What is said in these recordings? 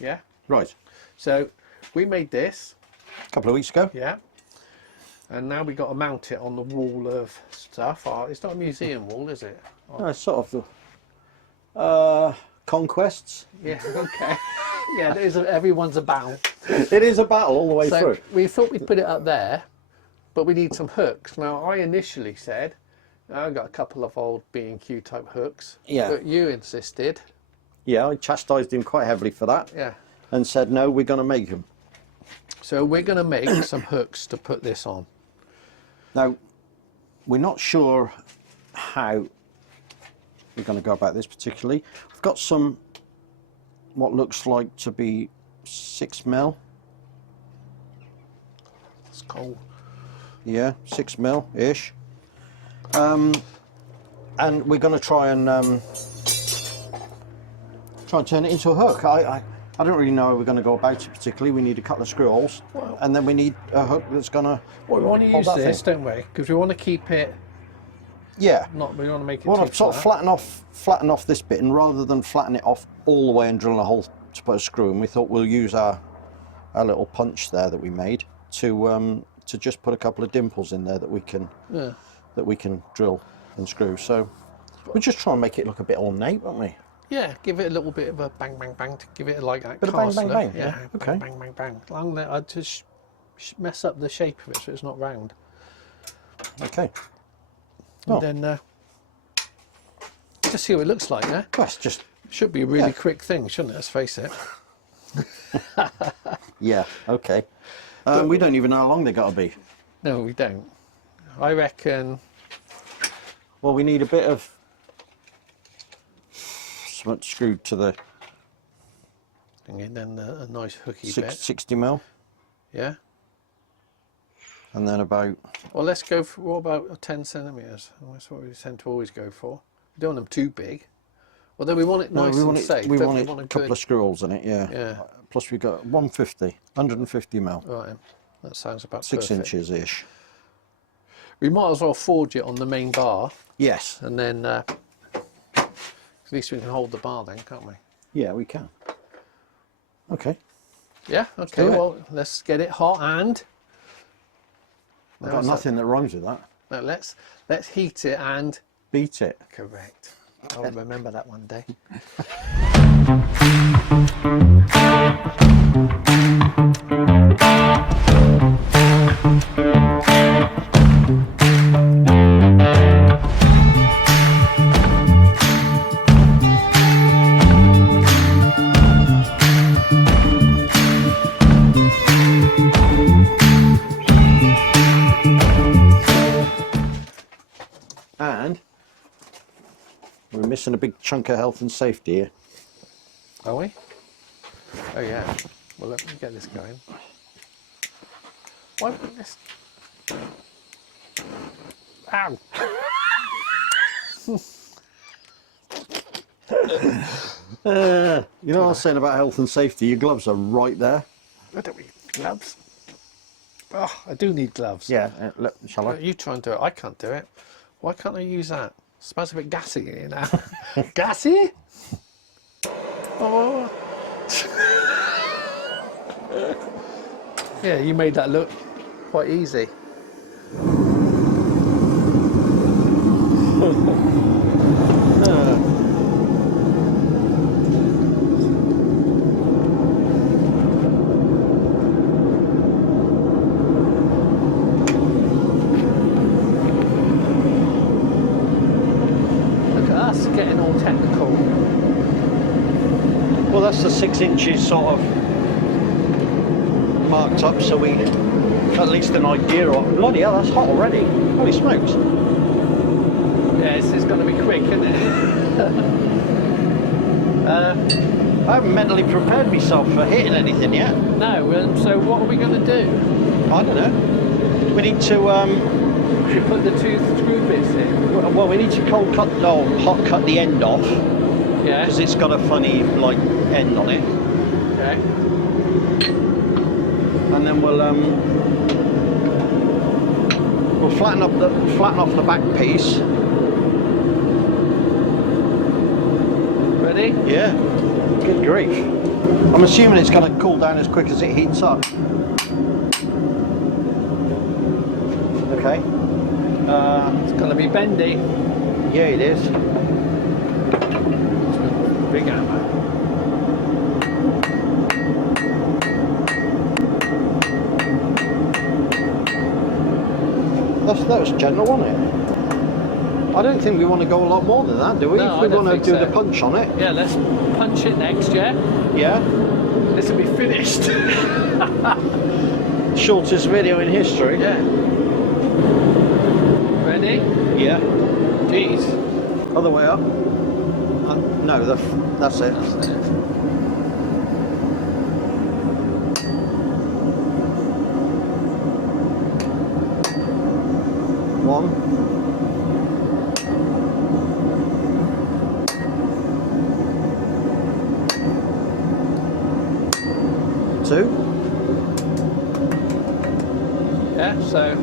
Yeah. Right. So we made this. A couple of weeks ago. Yeah. And now we got to mount it on the wall of stuff. Oh, it's not a museum wall, is it? Oh. No, it's sort of the conquests. Yeah. Okay. Yeah. Everyone's a battle. It is a battle all the way through. We thought we'd put it up there, but we need some hooks. Now, I initially said I got a couple of old B&Q type hooks. Yeah. But you insisted. Yeah, I chastised him quite heavily for that. Yeah. And said, no, we're going to make them. So we're going to make some hooks to put this on. Now, we're not sure how we're going to go about this particularly. I've got some, what looks like to be 6mm. It's cold. Yeah, 6mm-ish. And we're going to try and turn it into a hook. I don't really know how we're going to go about it particularly. We need a couple of screw holes, and then we need a hook that's going to. Well, we want to use this, don't we? Because we want to keep it. Yeah. We want to make it. We want to sort of flatten off this bit, and rather than flatten it off all the way and drill a hole to put a screw in, we thought we'll use our little punch there that we made to just put a couple of dimples in there that we can drill and screw. So we're just trying to make it look a bit ornate, won't we? Yeah, give it a little bit of a bang, bang, bang to give it like that. Bit of bang, bang, bang. Yeah, okay. Bang, bang, bang, bang. I just mess up the shape of it so it's not round. Okay. And then just see what it looks like. Yeah. Well, it's just should be a really quick thing, shouldn't it? Let's face it. Yeah. Okay. We don't even know how long they got to be. No, we don't. I reckon. Well, we need a bit of something screwed to the. And then a nice hooky 60mm. Yeah. And then about. Well, let's go for what about 10 centimeters? That's what we tend to always go for. We don't want them too big. Although we want it nice and safe. We want a couple of screw holes in it. Yeah. Yeah. Plus we got 150mm. Right. That sounds about 6 perfect. inches ish. We might as well forge it on the main bar. Yes. And then at least we can hold the bar then, can't we? Yeah, we can. Okay. Yeah. Okay. Well, let's get it hot and. I've got nothing that rhymes with that. No, let's heat it and beat it. Correct. I'll remember that one day. And we're missing a big chunk of health and safety here. Are we? Oh yeah. Well, let me get this going. Why wouldn't this? Ow! You know what I was saying about health and safety? Your gloves are right there. I don't need gloves. Oh, I do need gloves. Yeah. Shall I? You try and do it. I can't do it. Why can't I use that? It smells a bit gassy in here now. Gassy? Oh. Yeah, you made that look quite easy. Getting all technical. Well, that's the 6 inches sort of marked up, so we at least an idea of. Bloody hell, that's hot already. Holy smokes! Yeah, it's going to be quick, isn't it? I haven't mentally prepared myself for hitting anything yet. No, so what are we going to do? I don't know. We need to. You put the 2 screw bits in. Well, we need to hot cut the end off. Yeah. Because it's got a funny end on it. Okay. And then we'll We'll flatten off the back piece. Ready? Yeah. Good grief. I'm assuming it's going to cool down as quick as it heats up. Okay. It's going to be bendy. Yeah, it is. Big hammer. That was general, wasn't it? I don't think we want to go a lot more than that, do we? No, if we I don't want to do think the so. punch on it. Yeah, let's punch it next, yeah? Yeah. This will be finished. Shortest video in history. Yeah. Ready? Yeah. Jeez. Other way up. No, that's it. That's it. One. Two. Yeah, so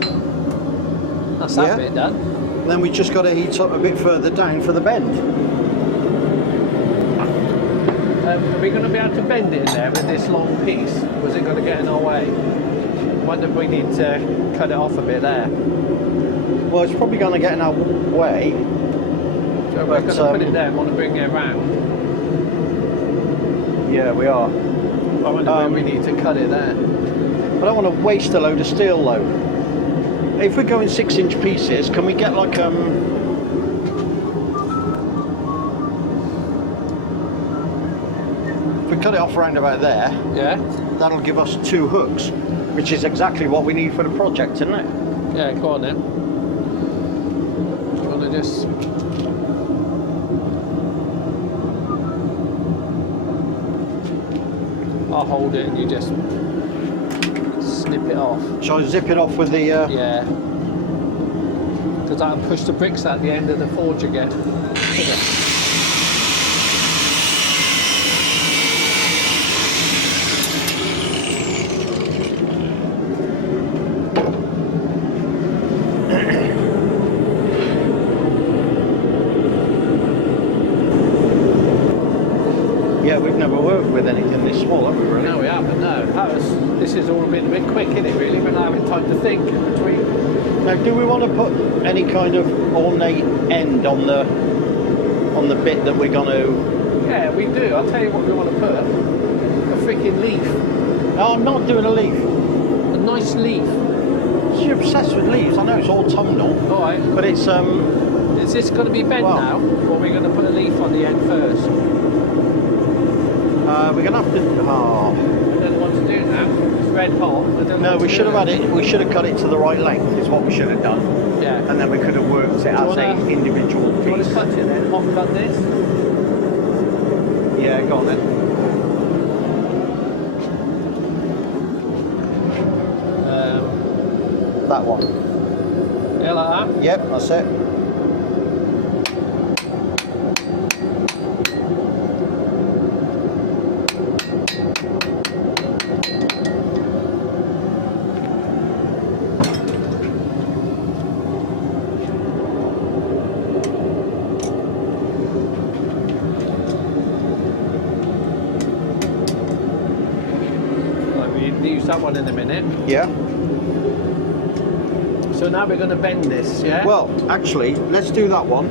that's Yeah. that bit done. Then we just got to heat up a bit further down for the bend. Are we going to be able to bend it in there with this long piece? Was it going to get in our way? I wonder if we need to cut it off a bit there. Well, it's probably going to get in our way. So we're going to put it there and want to bring it around. Yeah, we are. I wonder where we need to cut it there. I don't want to waste a load of steel though. If we're going 6-inch pieces, can we get like if we cut it off around about there, Yeah? that'll give us 2 hooks, which is exactly what we need for the project, isn't it? Yeah, go on then. Do you want to just... I'll hold it and you just snip it off. Shall I zip it off with the... Yeah. Because that'll push the bricks out the end of the forge again. Yeah, we've never worked with anything this small, have we really? No, we haven't, no. This has all been a bit quick, isn't it, really? We're not having time to think in between. Now, do we want to put any kind of ornate end on the bit that we're going to... Yeah, we do. I'll tell you what we want to put. A freaking leaf. No, I'm not doing a leaf. A nice leaf. You're obsessed with leaves. I know it's autumnal, All right. but it's Is this going to be bent Well- now? Or are we going to put a leaf on the end first? we're going to have to... Oh. I don't know what to do now. It's red hot. I don't know No, what we to should do. have had it. We should have cut it to the right length. Is what we should have done, Yeah. and then we could have worked it as wanna- an individual Do you want piece. to cut it then? Hot cut this? Yeah, go on then. That one. Yeah, like that? Yep, that's it. Right, we use that one in a minute. Yeah. So now we're going to bend this, yeah? Well, actually, let's do that one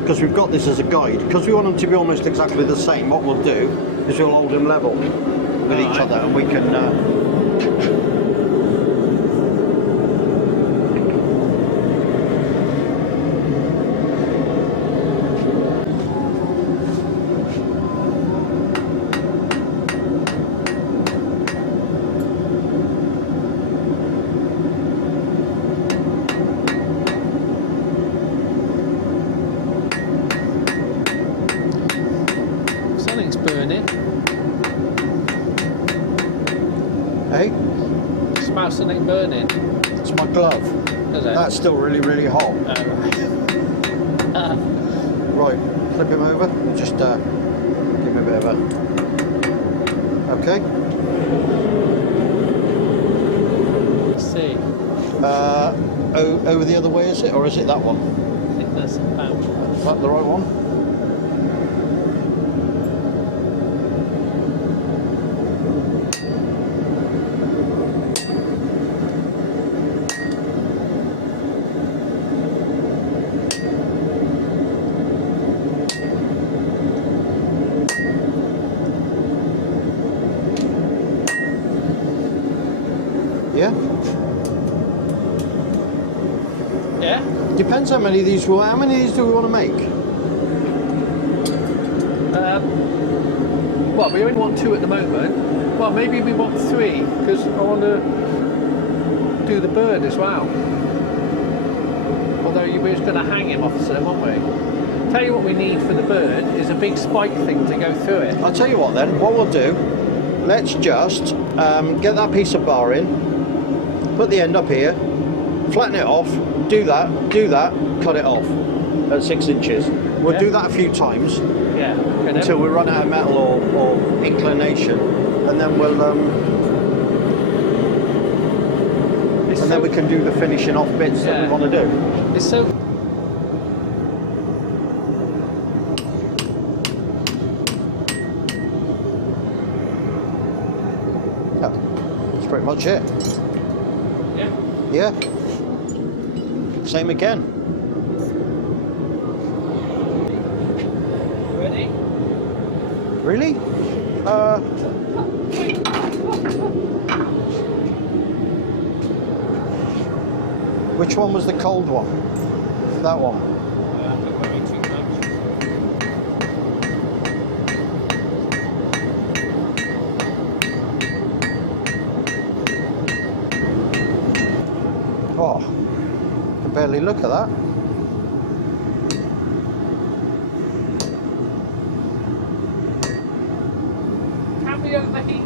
because we've got this as a guide. Because we want them to be almost exactly the same. What we'll do is we'll hold them level with each other, and we can. Something's burning. Hey, Smell something burning. it's my glove. Is it? That's still really, really hot. Right. Right, flip him over. Just give him a bit of a. Okay. Let's see. Over the other way, is it? Or is it that one? I think that's about. Is that the right one? Yeah. Yeah. Depends how many of these. How many of these do we want to make? Well, we only want 2 at the moment. Well, maybe we want 3 because I want to do the bird as well. Although we're just going to hang him off some, aren't we? Tell you what we need for the bird is a big spike thing to go through it. I'll tell you what then. What we'll do, let's just get that piece of bar in, put the end up here, flatten it off, do that, cut it off at 6 inches. We'll do that a few times. Yeah. Until we run out of metal or inclination, and then we'll then we can do the finishing off bits that we want to do. It's so. Yeah, that's pretty much it. Yeah. Yeah. Same again. Ready? Really? Which one was the cold one? That one. Oh, I can barely look at that. Can we overheat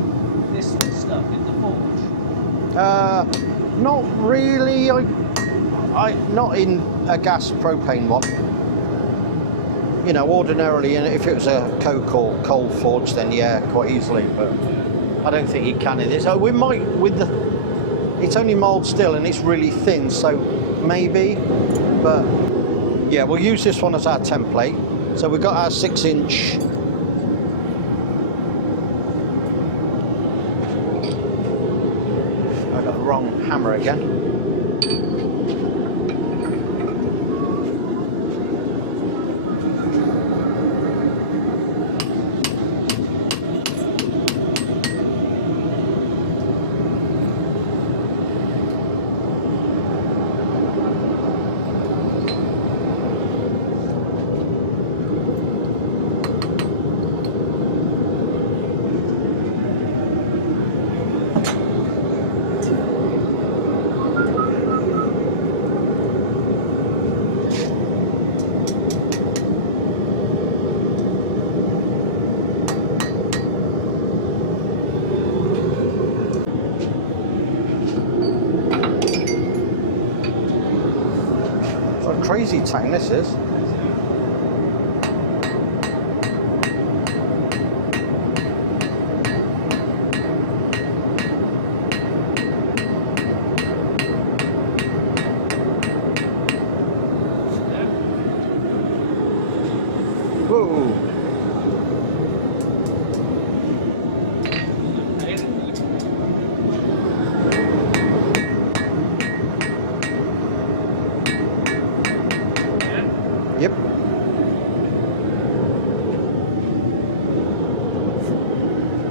this stuff in the forge? Not really. Not in a gas propane one. You know, ordinarily, if it was a coke or coal forge, then yeah, quite easily. But I don't think you can in this. We might with the. It's only mild steel and it's really thin, so maybe. But yeah, we'll use this one as our template. So we've got our 6-inch. I got the wrong hammer again. What a crazy tang this is. Whoa. Yep.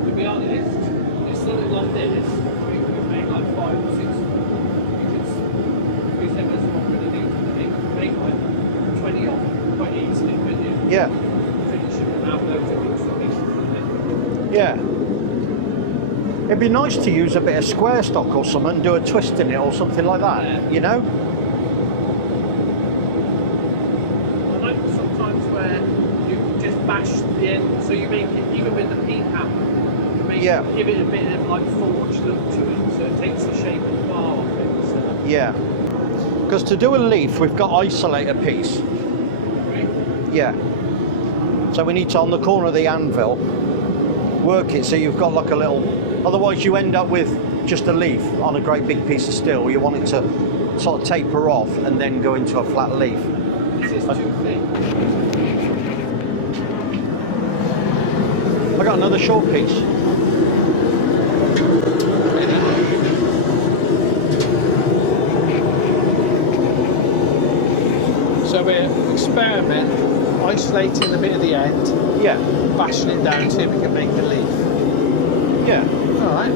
To be honest, it's something like this. We could make like 5 or 6. Because we said that's what we're going to do today. Make like 20 off quite easily, couldn't you? Yeah. Finish it without loads of bits and pieces in Yeah. It'd be nice to use a bit of square stock or something and do a twist in it or something like that, Yeah. you know? I like sometimes where you just bash the end, so you make it, even with the peak hammer, you make Yeah. it, give it a bit of like forge look to it, so it takes the shape of the bar off it. So. Yeah. Because to do a leaf, we've got to isolate a piece. Right? Yeah. So we need to, on the corner of the anvil, work it so you've got like a little, otherwise you end up with just a leaf on a great big piece of steel. You want it to sort of taper off and then go into a flat leaf. This is too thick. I got another short piece. So we're experiment, isolating the bit at the end, Yeah. bashing it down, see if we can make the leaf. Yeah. Alright.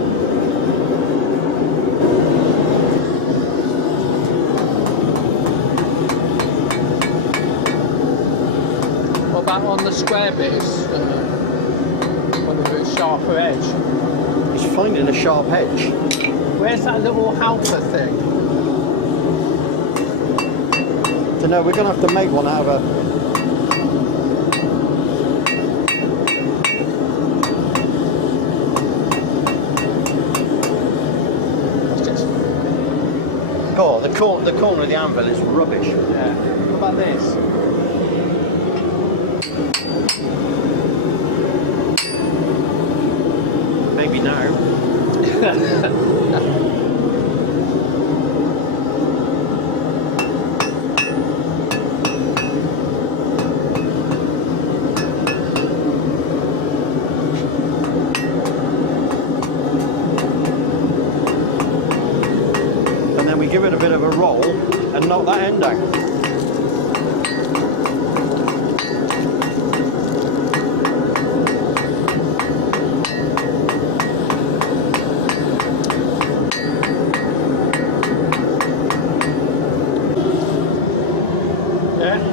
What about on the square bits? Whether it's sharper edge. It's finding a sharp edge. Where's that little helper thing? So no, we're going to have to make one out of a... It's just, Oh, the corner of the anvil is rubbish. yeah. What about this? Maybe now. And then we give it a bit of a roll and knock that end down.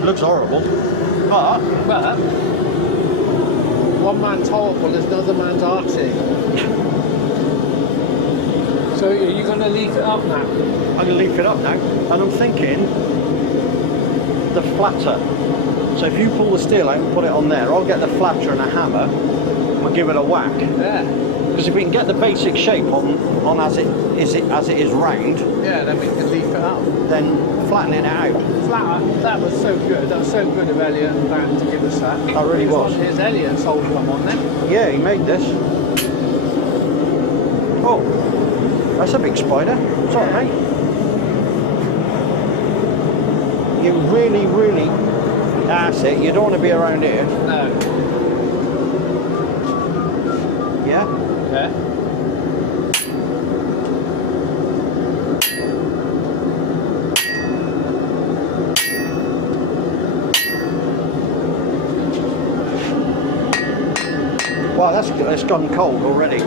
Looks horrible, but But one man's horrible is another man's arty. So are you going to leave it up now? I'm going to leaf it up now, and I'm thinking the flatter. So if you pull the steel out and put it on there, I'll get the flatter and a hammer and give it a whack. Yeah. Because if we can get the basic shape on as it is round, Yeah, then we can leaf it up. then flattening it out. Flat, that was so good. That was so good of Elliot and Dan to give us that. That really was. Here's Elliot's old one on there. Yeah, he made this. Oh, that's a big spider. Sorry, mate. You really, that's it. You don't want to be around here. No. Yeah? Yeah. Wow, it's gone cold already.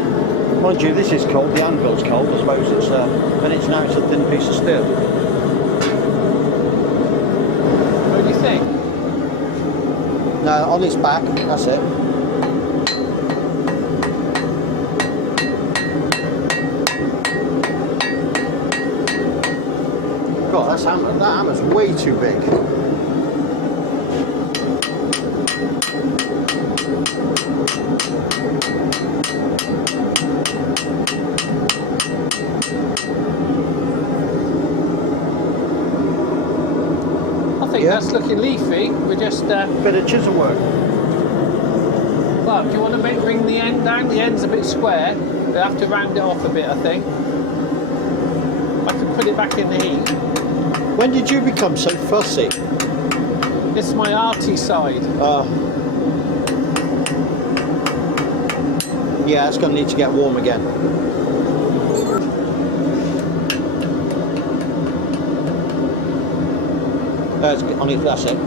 Mind you, this is cold. The anvil's cold. I suppose it's and it's now it's a thin piece of steel. What do you think? No, on its back. That's it. God, that hammer's way too big. I think that's looking leafy. We're just Bit of chisel work. well, do you want to bring the end down? The end's a bit square. We have to round it off a bit, I think. I can put it back in the heat. When did you become so fussy? This is my arty side. Yeah, it's going to need to get warm again. That's it.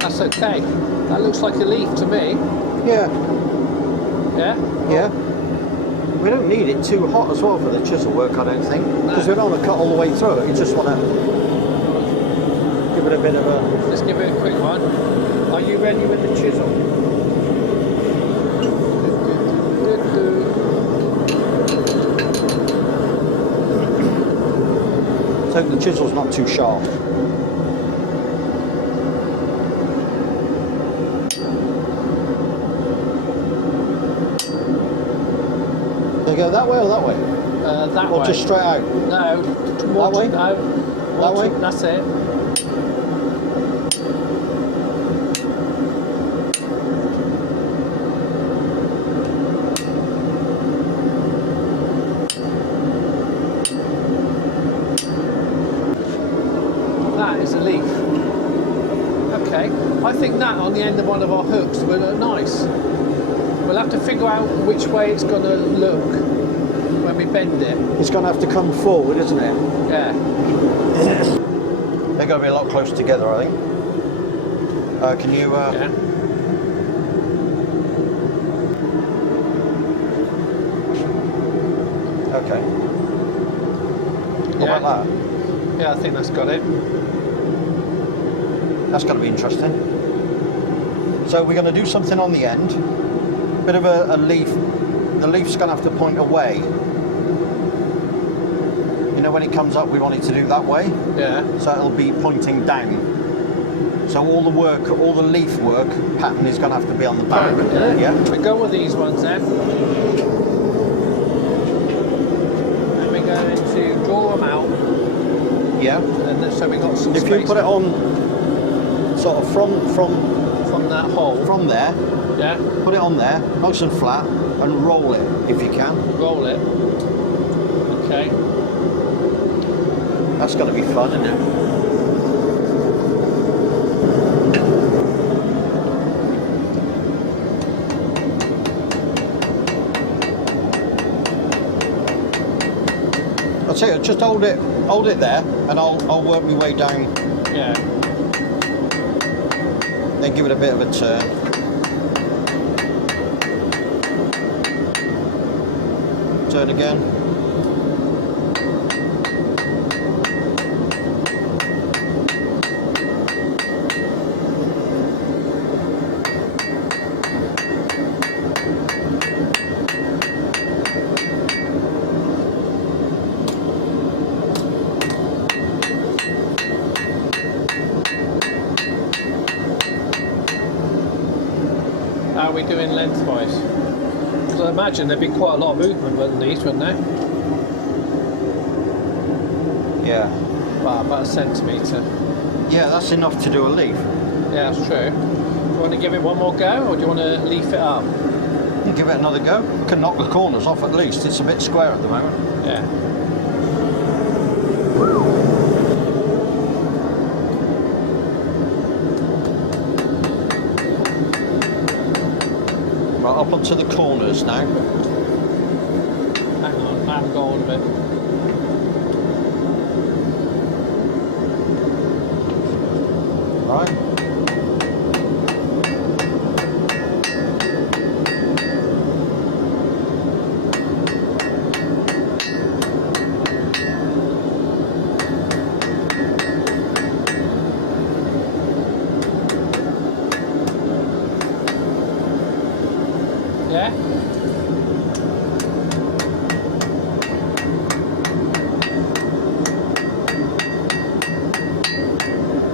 That's okay. That looks like a leaf to me. Yeah. Yeah? Yeah. We don't need it too hot as well for the chisel work, I don't think. Because we don't want to cut all the way through it. You just want to give it a bit of a... Let's give it a quick one. Are you ready with the chisel? So the chisel's not too sharp. They go that way or that way? That Or way. just straight out? No. That way? No. That way? That's it. That is a leaf. Okay, I think that on the end of one of our hooks will look nice. We'll have to figure out which way it's going to look when we bend it. It's going to have to come forward, isn't it? Yeah. They're going to be a lot closer together, I think. Can you... Yeah. Okay. What about that? Yeah, I think that's got it. That's going to be interesting. So we're going to do something on the end. Bit of a leaf. The leaf's going to have to point away. You know, when it comes up, we want it to do that way. Yeah. So it'll be pointing down. So all the work, all the leaf work pattern is going to have to be on the back. Yeah. Yeah. We go with these ones then. And we're going to draw them out. Yeah. And then, so we got some If space. you put it on, sort of from that hole. from there, Yeah. put it on there, nice and flat, and roll it if you can. Roll it. Okay. That's going to be fun, isn't it? I'll tell you, just hold it there, and I'll work my way down. Yeah. Then give it a bit of a turn. Turn again. How are we doing lengthwise? Because I imagine there'd be quite a lot of movement underneath, wouldn't there? Yeah. Well, about a centimetre. Yeah, that's enough to do a leaf. Yeah, that's true. Do you want to give it one more go, or do you want to leaf it up? Give it another go. Can knock the corners off at least. It's a bit square at the moment. Yeah. Right, up onto the corners now. Hang on, I'm going a bit. Right. Yeah?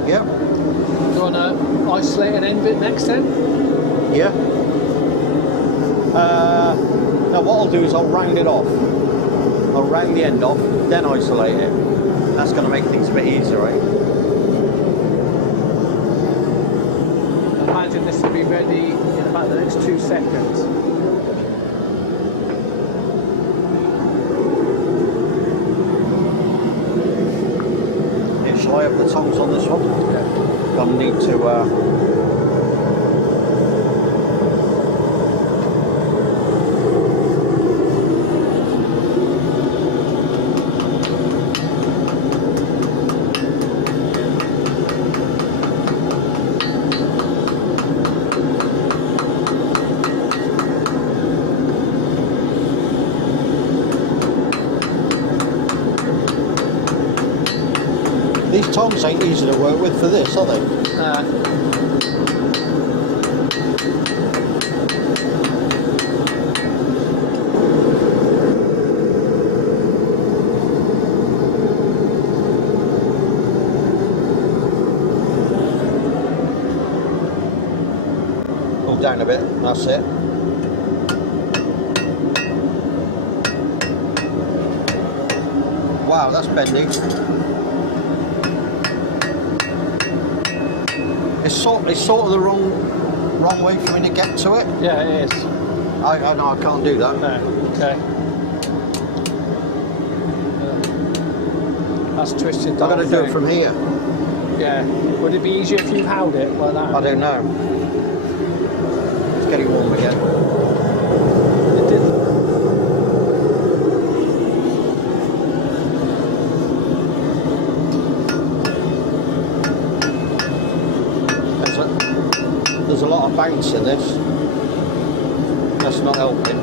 Yep. Do you want to isolate an end bit next then? Yeah. Now what I'll do is I'll round it off. I'll round the end off, then isolate it. That's going to make things a bit easier, right? Imagine this will be ready in about the next 2 seconds. Yeah, shall I have the tongs on this one? Yeah. I'll need to... These tongs ain't easy to work with for this, are they? Pull down a bit, that's it. Wow, that's bendy. It's sort of the wrong way for me to get to it. Yeah, it is. I know I can't do that. No. Okay. That's twisted. I've got to do it from here. Yeah. Would it be easier if you held it like that? I don't know. It's getting warm again. It did. There's a lot of bounce in this. That's not helping.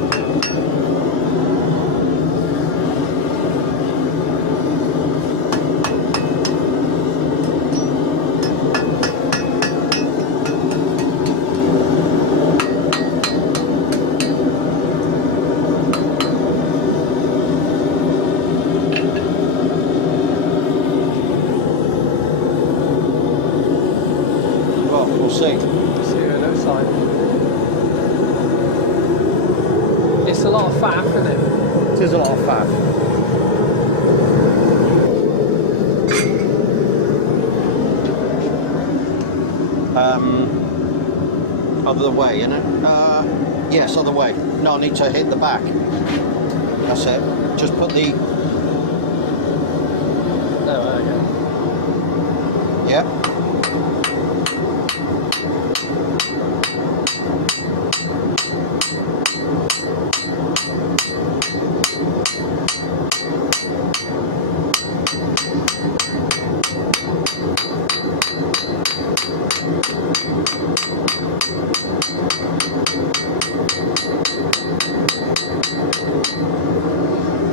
Well, we'll see. See what it looks like. It's a lot of faff, isn't it? It is a lot of faff. Other way, innit? Yes, other way. No, I need to hit the back. That's it. Just put the... Oh, there you go. Yeah.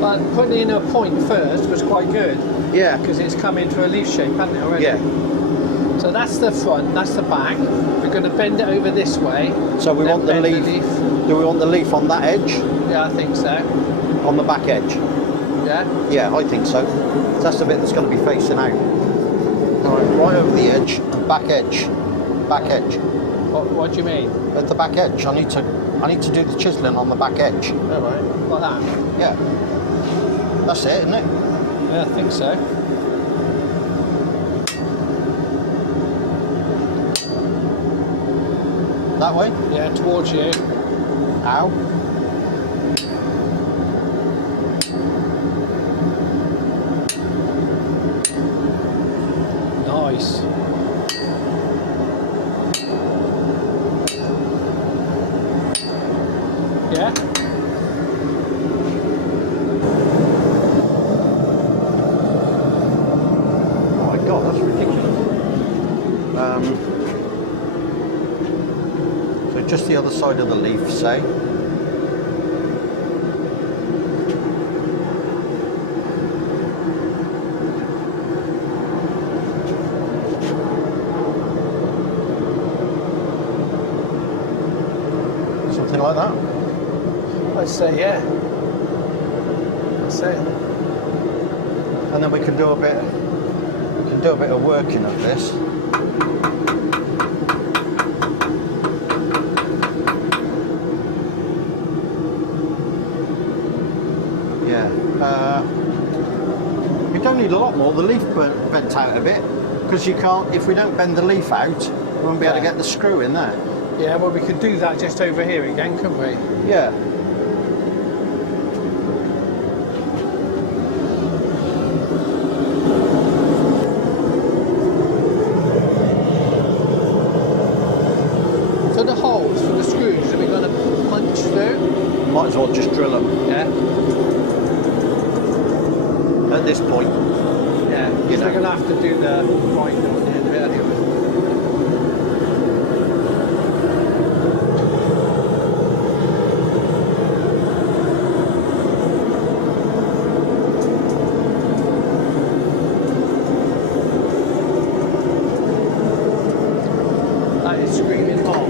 But putting in a point first was quite good. Yeah. Because it's come into a leaf shape, hasn't it, already? Yeah. So that's the front, that's the back. We're going to bend it over this way. So we want the bend leaf. Do we want the leaf on that edge? Yeah, I think so. On the back edge? Yeah? Yeah, I think so. That's the bit that's going to be facing out. Right over the edge and back edge. Back edge. What do you mean? At the back edge. I need to do the chiseling on the back edge. All right. Like that? Yeah. That's it, isn't it? Yeah, I think so. That way? Yeah, towards you. Ow. Nice. Yeah? Oh my god, that's ridiculous. So just the other side of the leaf, say. Something like that. I'd say yeah. I'd say. And then we can do a bit of working of this. Yeah. You don't need a lot more. The leaf bent out a bit because you can't. If we don't bend the leaf out, we won't be able to get the screw in there. Yeah, well, we could do that just over here again, couldn't we? Yeah. So the holes for the screws, are we going to punch through? Might as well just drill them Yeah. at this point. Yeah. Because we're going to have to do the grind on the end of it anyway. That is screaming hot.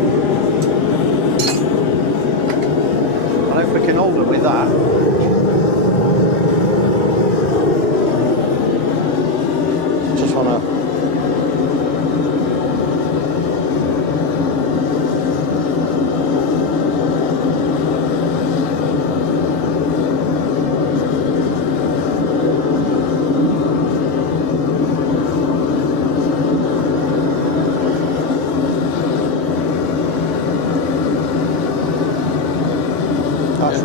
I hope we can hold it with that. Just want to.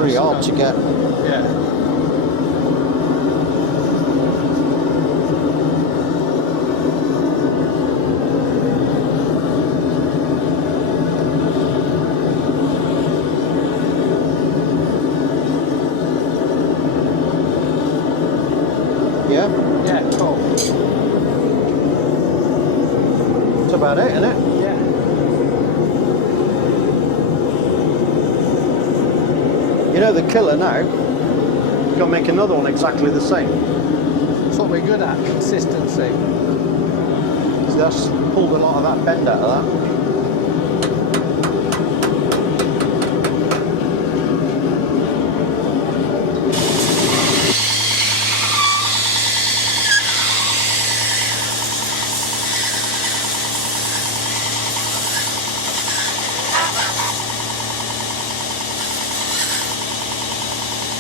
really hard to get. Yeah. Yeah, Yeah, cool. that's about it, isn't it? Yeah. You know the killer now. Gonna make another one exactly the same. That's what we're good at, consistency. That's pulled a lot of that bend out of that.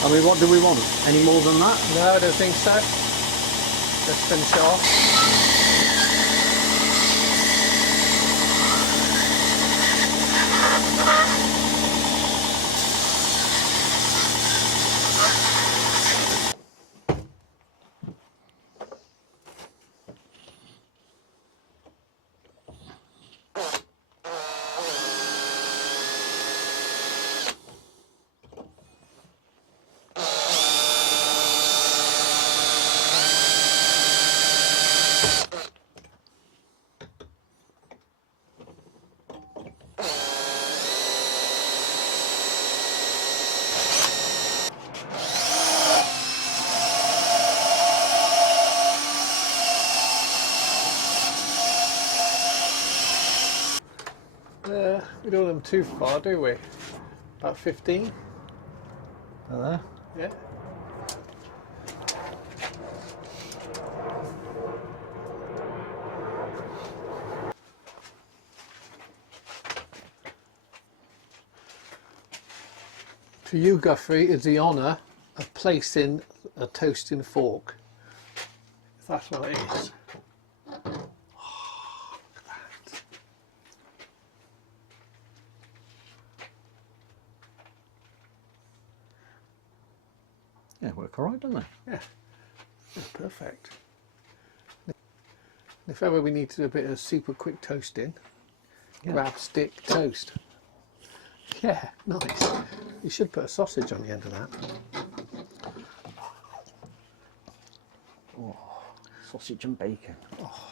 I mean, what do we want? Any more than that? No, I don't think so. Let's finish off. We don't want them too far, do we? About 15? There. Yeah. To you, Guthrie, is the honour of placing a toasting fork. If that's what it is. Oh, look at that. Yeah, work all right, don't they? Yeah. Yeah, perfect. If ever we need to do a bit of super quick toasting, grab stick toast. Yeah, nice. You should put a sausage on the end of that. Oh, sausage and bacon. Oh.